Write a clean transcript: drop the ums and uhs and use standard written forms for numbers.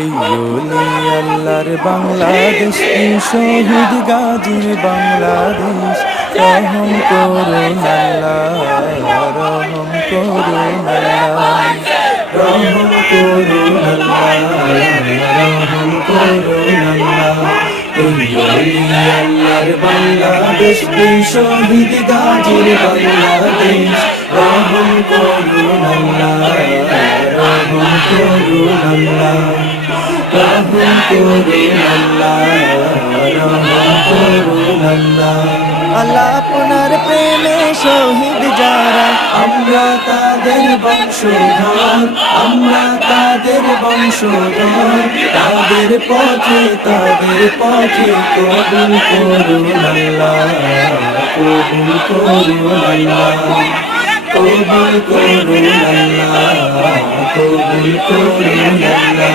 এই ওলি আল্লাহর বাংলাদেশ, এই শহীদ গাজীর বাংলাদেশ। রহম করুন আল্লাহ, রহম করুন আল্লাহ, রহম করুন আল্লাহ, রহম করুন আল্লাহ। এই ওলি আল্লাহর বাংলাদেশ, এই শহীদ গাজীর বাংলাদেশ। রহম করুন আল্লাহ, রহম করুন আল্লাহ, রহম করুন আল্লাহ, রহম করুন আল্লাহ। আল্লাহ আপনার প্রেমে শহীদ যারা, আমরা তাদের বংশধর, আমরা তাদের বংশধর। তাদের পথে কবুল করুন আল্লাহ, কবুল করুন আল্লাহ, কবুল করুন আল্লাহ, কবুল করুন আল্লাহ।